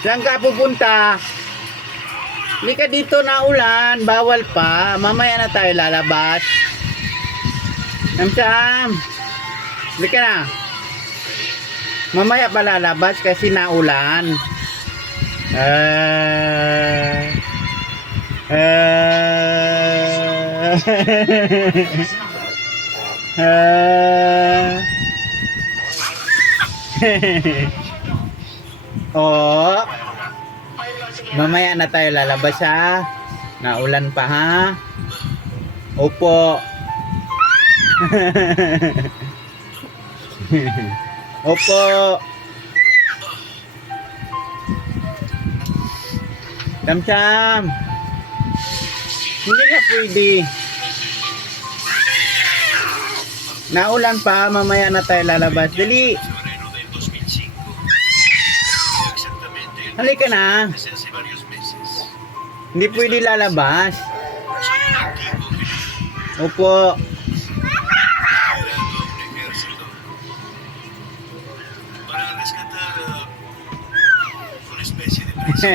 Saan ka pupunta? Hindi ka dito na ulan. Bawal pa. Mamaya na tayo lalabas. Sam-sam. Hindi ka na. Mamaya pa lalabas kasi naulan. Oh. Mamaya na tayo lalabas ha. Naulan pa ha. Opo. Opo. Sam-sam. Hindi ka pwede. Naulan pa, mamaya na tayo lalabas. Dali. Halika na. Hindi pwede lalabas. Opo. Para rescatar una especie de presa.